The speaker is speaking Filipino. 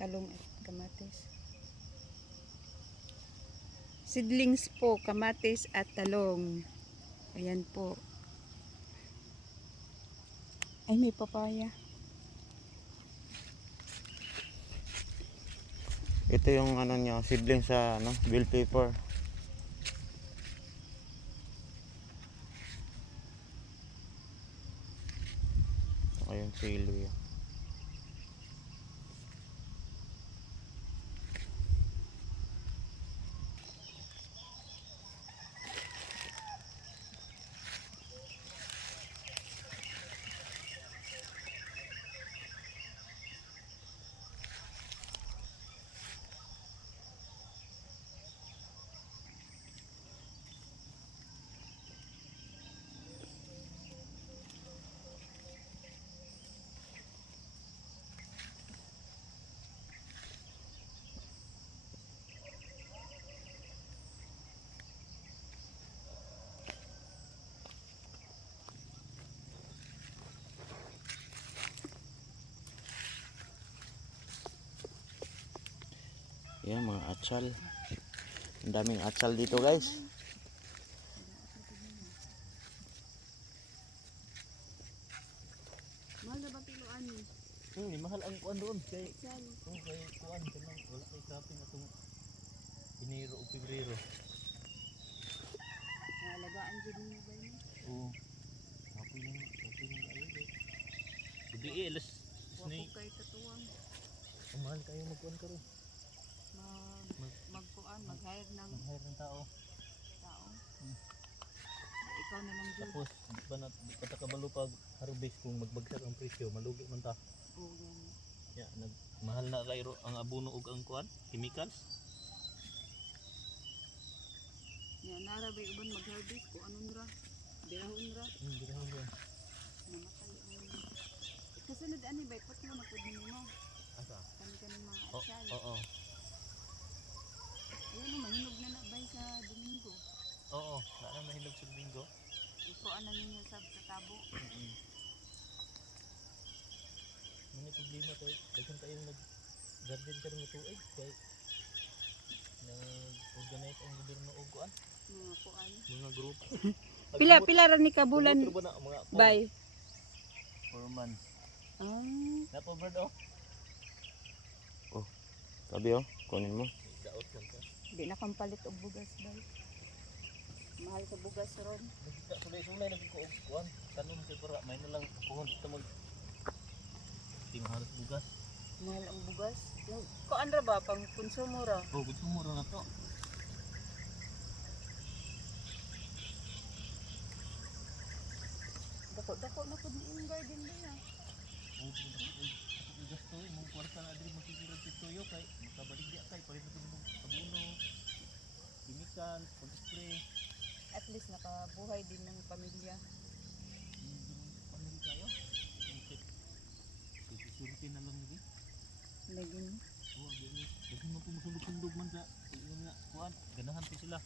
Talong at kamatis. Seedlings po, kamatis at talong. Ayan po. Ay, may papaya. Ito yung ano niya, seedling sa ano, bell pepper. Ayun silo yan. Yan mga atsal. Ang daming atsal dito guys. Mahal na ba kiloan mo? Mahal ang kuan doon kay Atsal. kay kuan kanang wala kay kapin atong Enero o Pebrero. Naalagaan dyan mo ba yun? Oo. Kapin lang ayo guys. Hindi alas Wako kay katuwang. mahal kayo magkuan karon. Mag-hire ng Mag-hire ng tao. tao. Ikaw na lang dyan. Tapos di pa na di pa ta kabalo pag harvest kung magbagsak ang presyo, malugi man ta. Oo, yan. Ya, mahal na kayo ang abono ug ang kuan, chemicals. Yan, narabay uban mag-harvest kung anong ra. Birahon ra. Birahon ra. Namatay ang... Kasunod ani ba? Ipot mo na po din mo. Asa? Kami mga Oo. atsal. Oo. Ayan, mahinog na nabay sa Domingo. Oo, na mahilog sa Domingo. Ikuan na ninyo sa tabo. May problema tayo. Daghan tayong nag-garden ka ng tuig kay nag-organize ang gobyerno og kuan. Mga kuan. Mga group. Pila ra ni kabulan bay? 4 months. Ah. Napo bird oh. Oh. Sabi oh, kunin mo. Daot lang ka. Di na kang palit og bugas bay. Mahal sa bugas ron. Sulay-sulay lagi ko og kuan. Tanom kay para may na lang kuhon dito mag mahal sa bugas. Mahal ang bugas. Kuan ra ba pang konsumo ra? Oh, konsumo ra na to. Dako na pud ni imong garden ba ya? Oh, gasto imong kwarta na diri magkikirot sa tuyo kay makabaligya kay pareho sa imong abono, chemical, pag-spray. At least nakabuhay din ng pamilya. Pamilya kayo. Susurti na lang ni. Lagi. Oh, dili. Daghan man po musundog-sundog man sa iyo nga kuan. Ganahan po sila.